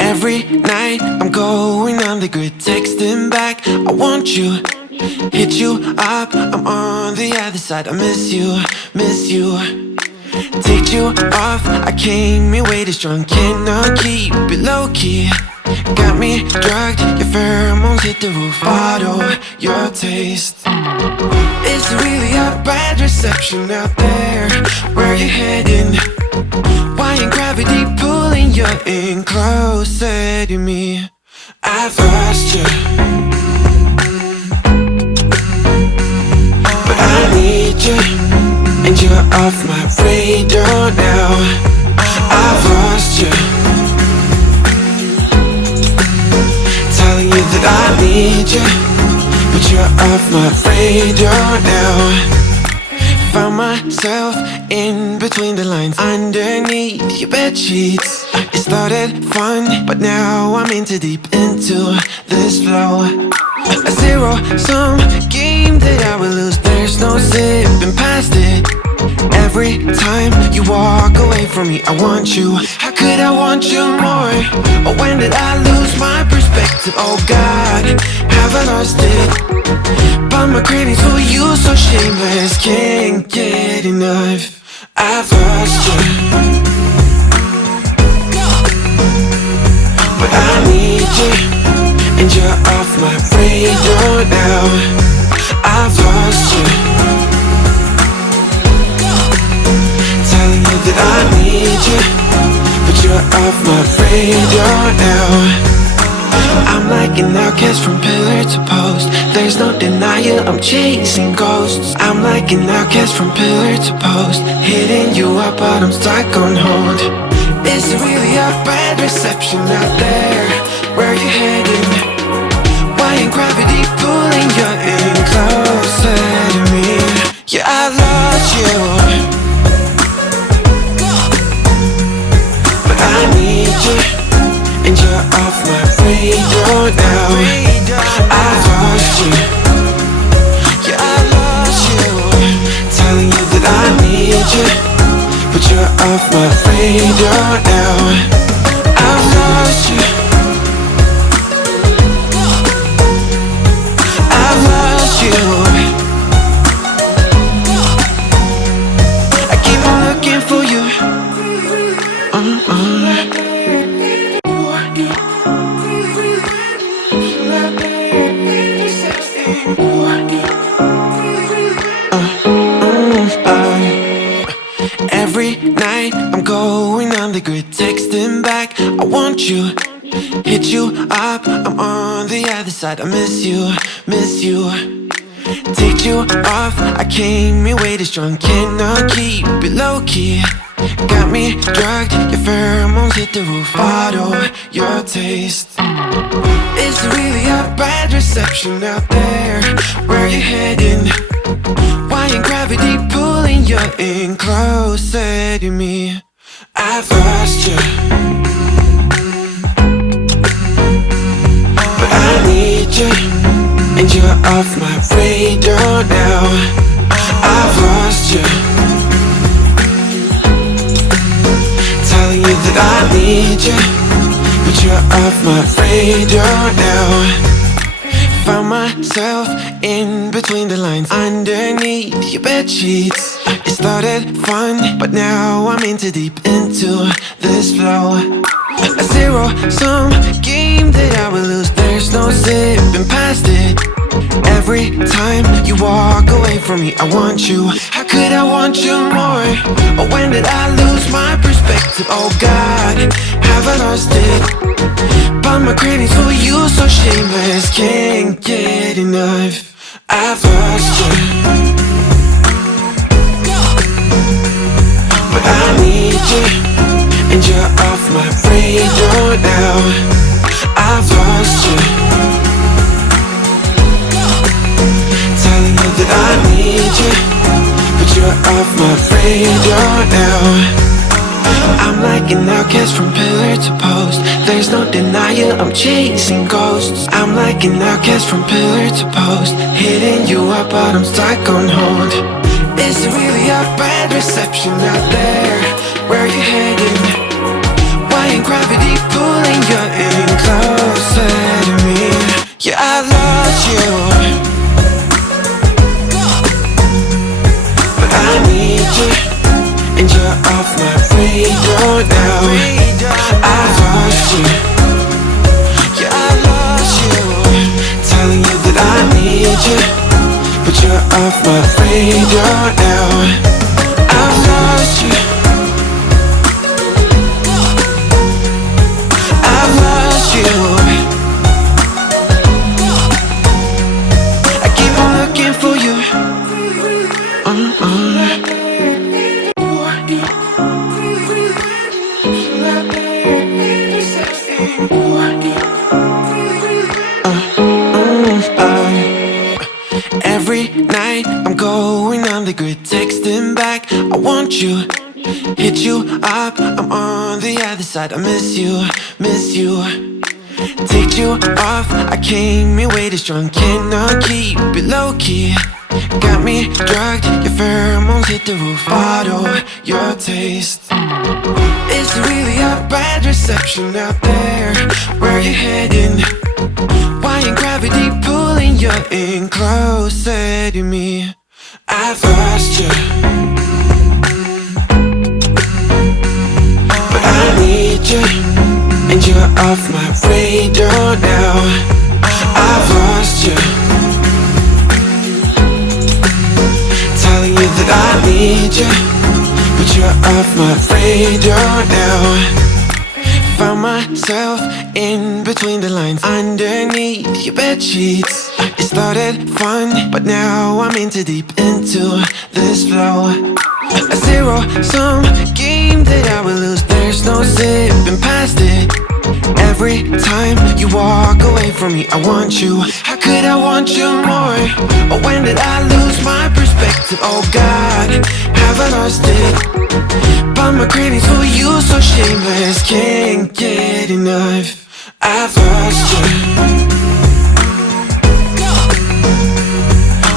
Every night I'm going on the grid, texting back, I want you. Hit you up, I'm on the other side. I miss you, miss you. Take you off, I came in way too strong. Cannot keep it low key. Got me drugged, your pheromones hit the roof. Bottle your taste. It's really a bad reception out there. Where you heading? Why ain't gravity pulling you in closer to me? I've lost you, but I need you, and you're off my radar now. I've lost you, telling you that I need you, but you're off my radar now. Found myself in between the lines, underneath your bed sheets. It started fun, but now I'm in too deep into this flow. A zero-sum game that I will lose. There's no zipping past it. Every time you walk away from me, I want you. How could I want you more? Or when did I lose my perspective? Oh God, have I lost it? But my cravings for you so shameless, can't get enough. I've lost you, but I need you, and you're off my radar now. I've lost you, telling you that I need you, but you're off my radar now. I'm like an outcast from pillar to post. There's no denial, I'm chasing ghosts. I'm like an outcast from pillar to post, hitting you up but I'm stuck on hold. Is it really a bad reception out there? Where you heading? Why ain't gravity pulling you in closer to me? Yeah, I lost you, but I need you, and you're off my radar now. I've lost you, yeah, I lost you, telling you that I need you, but you're off my radar now. I've lost you, I've lost you. I keep on looking for you. Every night I'm going on the grid, texting back, I want you. Hit you up, I'm on the other side. I miss you, miss you. Take you off, I came in way too strong. Cannot keep it low key. Got me drugged, your pheromones hit the roof. Bottle your taste. It's really a bad reception out there. Where you heading? Why ain't gravity pulling you in closer to me? I've lost you, but I need you, and you're off my radar now. I've lost you, telling you that I need you, but you're off my radar now. Found myself in between the lines, underneath your bed sheets. It started fun, but now I'm in too deep into this flow. A zero-sum game that I will lose. There's no zipping past it. Every time you walk away from me, I want you. How could I want you more? Or when did I lose my perspective? Oh God, have I lost it? But my cravings for you so shameless, can't get enough. I've lost you, but I need you, and you're off my radar now. I've lost you, telling you that I need you, but you're off my radar now. I'm like an outcast from pillar to post. There's no denial, I'm chasing ghosts. I'm like an outcast from pillar to post, hitting you up but I'm stuck on hold. Is it really a bad reception out there? Where you heading? Why ain't gravity pulling you in closer to me? Yeah, I lost you, but I need you, and you're off my radar now. I've lost you, yeah, I lost you, telling you that I need you, but you're off my radar now. I've lost you, I've lost you. I keep on looking for you. Every night I'm going on the grid, texting back, I want you, hit you up, I'm on the other side. I miss you, miss you. Take you off, I came in way too strong, cannot keep it low key. Got me drugged, your pheromones hit the roof, bottle your taste. Is it really a bad reception out there? Where you heading? Why ain't gravity pulling you in closer to me? I've lost you, but I need you, and you're off my radar now. I've lost you, telling you that I need you, but you're off my radar now. Found myself in between the lines, underneath your bed sheets. It started fun, but now I'm in too deep into this flow. A zero-sum game that I will lose, there's no zipping past it. Every time you walk away from me, I want you. How could I want you more? Or when did I lose my perspective? Oh God, have I lost it? But my cravings for you so shameless, can't get enough. I've lost you,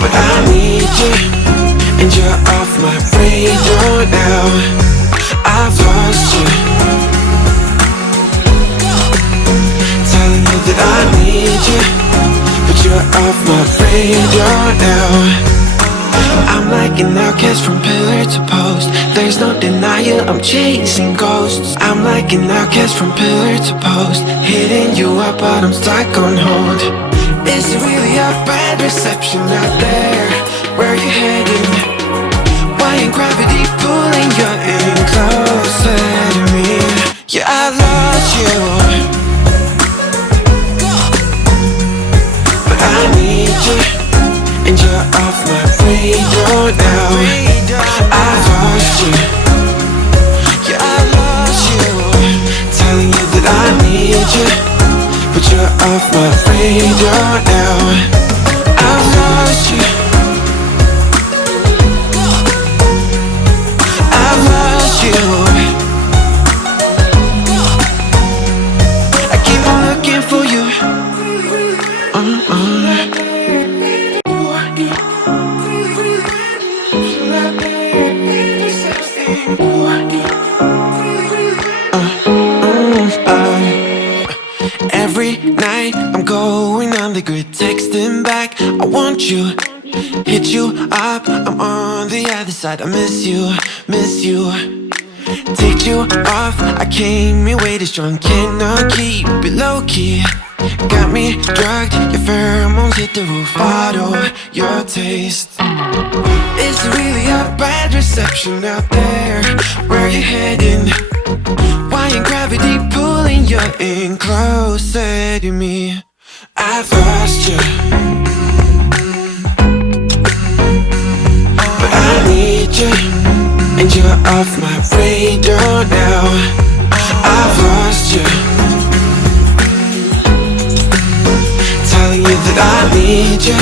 but I need you, and you're off my radar now. I've lost you, telling you that I need you, but you're off my radar now. I'm like an outcast from pillar to post. There's no denial, I'm chasing ghosts. I'm like an outcast from pillar to post, hitting you up but I'm stuck on hold. Is it really a bad reception out there? Where you heading? Why ain't gravity pulling you in closer to me? Yeah, I lost you, but I need you, and you're off my radar now. I've lost you, yeah, I lost you, telling you that I need you, but you're off my radar now. I've lost you, I've lost you. I keep on looking for you. Every night I'm going on the grid, texting back, I want you, hit you up, I'm on the other side. I miss you, miss you. Take you off, I came in way too strong, cannot keep it low key. Got me drugged, your pheromones hit the roof, bottle your taste. Is it really a bad reception out there? Where you heading? Why ain't gravity pulling you in closer to me? I've lost you, but I need you, and you're off my radar now. I've lost you, telling you that I need you,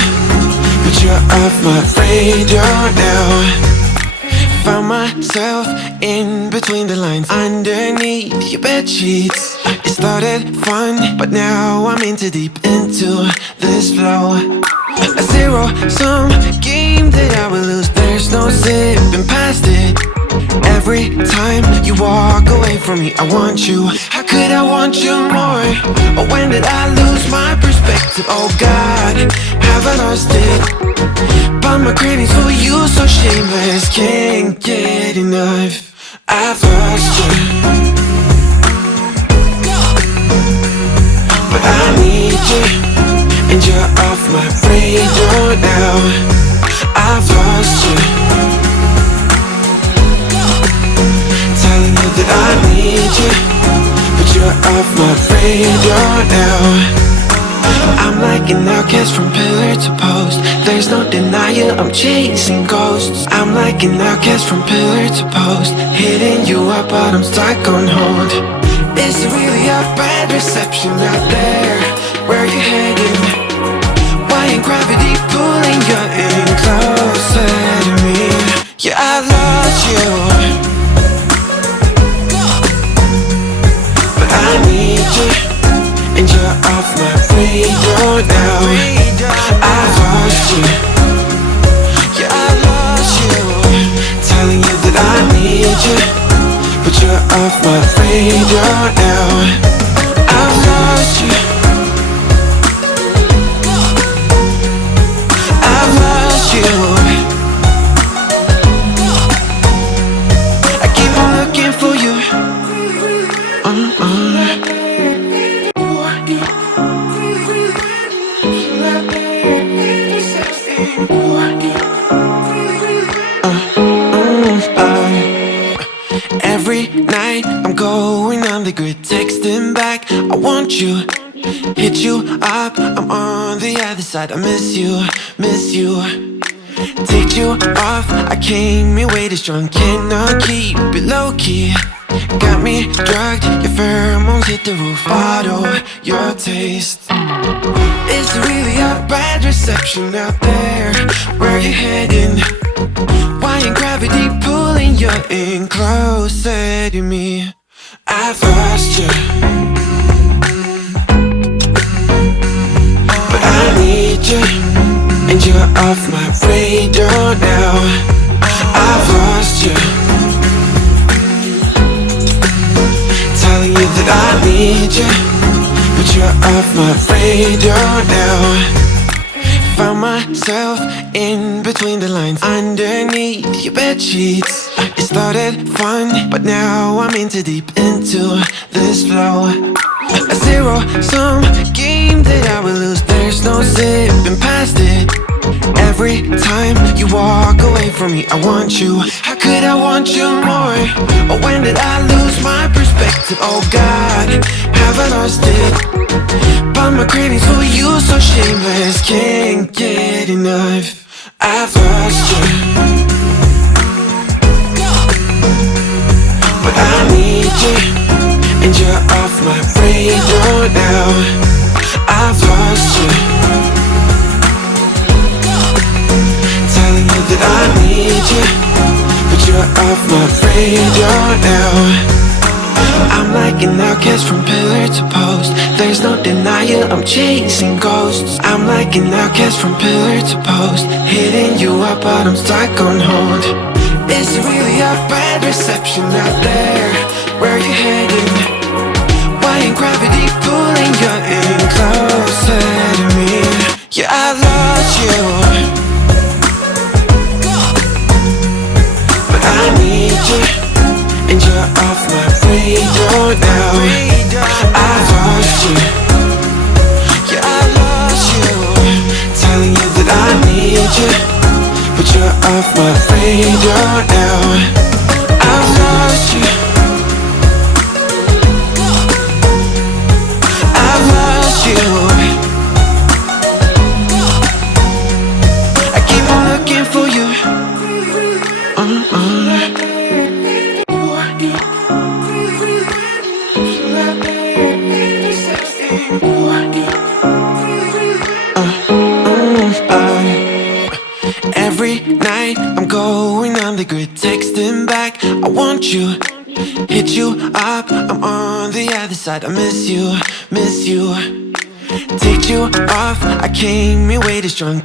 but you're off my radar now. Found myself in between the lines, underneath your bed sheets. It started fun, but now I'm in too deep into this flow. A zero-sum game that I will lose. There's no zipping past it. Every time you walk away from me, I want you. How could I want you more? Or when did I lose my perspective? Oh God, have I lost it? But my cravings for you so shameless, can't get enough. I've lost you, but I need you, and you're off my radar now. I've lost you, telling you that I need you, but you're off my radar now. I'm like an outcast from pillar to post. There's no denial, I'm chasing ghosts. I'm like an outcast from pillar to post, hitting you up but I'm stuck on hold. Is it really a bad reception out there? Where you heading? Why ain't gravity pulling you in closer to me? Yeah, I lost you, but I need you, and you're off my radar now. I've lost you, yeah, I lost you, telling you that I need you, but you're off my radar now. I've lost you, I've lost you. I keep on looking for you. Every night I'm going on the grid, texting back, I want you. Hit you up, I'm on the other side. I miss you, miss you. Take you off, I came in way too strong. Cannot keep it low key. Got me drugged, your pheromones hit the roof. Bottle your taste. Is there really a bad reception out there? Where you heading? Why ain't gravity pulling you in closer to me? I've lost you, but I need you, and you're off my radar now. I've lost you, telling you that I need you, but you're off my radar now. Found myself in between the lines, underneath your bed sheets. It started fun, but now I'm in too deep into this flow. A zero-sum game that I will lose. There's no zipping past it. Every time you walk away from me, I want you. How could I want you more? Or when did I lose my perspective? Oh God, have I lost it? But my cravings for you so shameless, can't get enough. I've lost you, but I need you, and you're off my radar now. I've lost you, telling you that I need you, but you're off my radar now. I'm like an outcast from pillar to post. There's no denial, I'm chasing ghosts. I'm like an outcast from pillar to post, hitting you up but I'm stuck on hold. Is it really a bad reception out there? Where you heading? Why ain't gravity pulling you in closer to me? Yeah, I lost you, but I need you, and you're off my radar now. I've lost you, yeah, I lost you, telling you that I need you, but you're off my radar now. I've lost you, I've lost you. I keep on looking for you. Every night I'm going on the the grid, texting back, I want you. Hit you up, I'm on the other side. I miss you, miss you. Take you off, I came here way too strong.